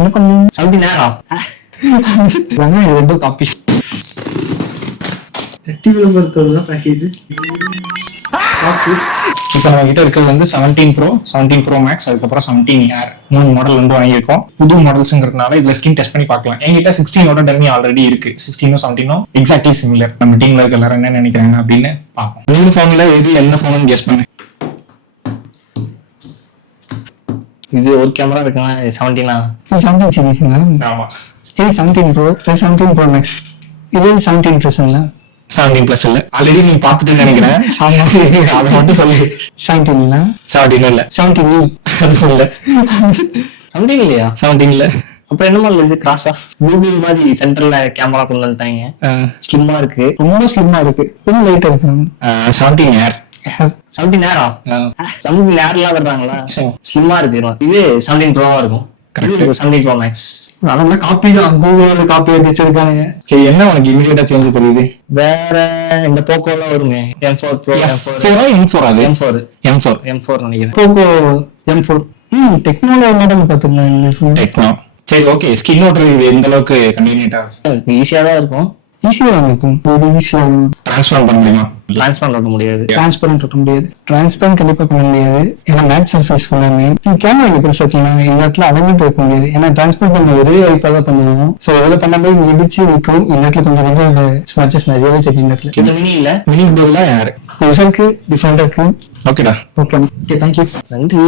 என்ன பண்ணுங்க 17 நேரம் ரெண்டும் காப்பி. சட்டி விளம்பரத்தோட தான் பேக்கேஜ். இப்போ நம்ம கிட்ட இருக்கிறது வந்து 17 Pro, 17 Pro Max, அதுக்கப்புறம் 17 Air 3 மாடல் வந்து வாங்கியிருக்கோம். புது மாடல்ஸ்ங்கிறதுனால இதுல ஸ்கின் டெஸ்ட் பண்ணி பார்க்கலாம். என்கிட்ட 16ஓட டெமி ஆல்ரெடி இருக்கு. 16 17 எக்ஸாக்ட்லி சிமிலர். நம்ம டீம்ல இருக்க எல்லாரும் என்ன நினைக்கிறாங்க அப்படின்னு பார்ப்போம். 3 போன்ல எது என்ன போன் கெஸ் பண்ணு. இது ஒரு கேமரா இருக்குன்னா 17 17 சீரிஸ்ங்களா? ஆமா. இது 17 Pro, இது 17 Pro Max, இது 17 Plusங்களா? 17 பிளஸ் இல்ல, ஆல்ரெடி நீங்க பாத்துட்டு நினைக்கிறேன். அதை மட்டும் சொல்லு. 17 17 இல்ல, 17 இல்ல 17 இல்லையா? 17 இல்ல. அப்புறம் என்ன மாதிரி இது கிராஸா கூகுள் மாதிரி சென்ட்ரல்ல கேமரா கொண்டு வந்துட்டாங்க. ஸ்லிம்மா இருக்கு, ரொம்ப ஸ்லிம்மா இருக்கு, ரொம்ப லைட்டா இருக்கு. 17 ஏர் 17 நேரா 17 நேர்லாம் வர்றாங்களா? ஸ்லிம்மா இருக்கு. இது 17 ப்ரோவா இருக்கும். 17 Pro Max. அதெல்லாம் காப்பி தான், கூகுளோட காப்பி வச்சிருக்காங்க. சரி, என்ன உனக்கு இமீடியட்டா சேஞ்ச் தெரியுது? வேற இந்த போக்கோலாம் வருமே, M4 Pro, M4 அது M4 நினைக்கிறேன். Poco M4. டெக்னாலஜி மாடல் பாத்துருங்க. டெக்னோ. சரி, ஓகே. ஸ்கின் ஓட்டுறது இது எந்த அளவுக்கு கன்வீனியன்ட்டா? ஈஸியா தான் இருக்கும். ஈஸியா இருக்கும். இது ஈஸியா டிரான்ஸ்ஃபர் பண்ண முடியுமா? டிரான்ஸ்பர் பண்ண முடியாது. டிரான்ஸ்பரண்ட் பண்ண முடியாது. டிரான்ஸ்பரண்ட் கண்டிப்பா பண்ண முடியாது. ஏன்னா மேட் சர்ஃபேஸ் ஃபுல்லாமே கேமரா பெருசா வச்சுக்கலாம். இந்த இடத்துல அலைன்மெண்ட் வைக்க முடியாது. ஏன்னா டிரான்ஸ்பரண்ட் பண்ண ஒரே வைப்பா தான் பண்ணுவோம். சோ இதில் பண்ணும்போது இடிச்சு வைக்கும். இந்த இடத்துல கொஞ்சம் ஸ்மச்சஸ் நிறையவே தெரியும். இந்த இடத்துல இது மினி இல்ல, மினி போல் தான் யாரு இருக்கு, டிஃபரெண்டா இருக்கு. ஓகேடா. Okay, thank you. நன்றி.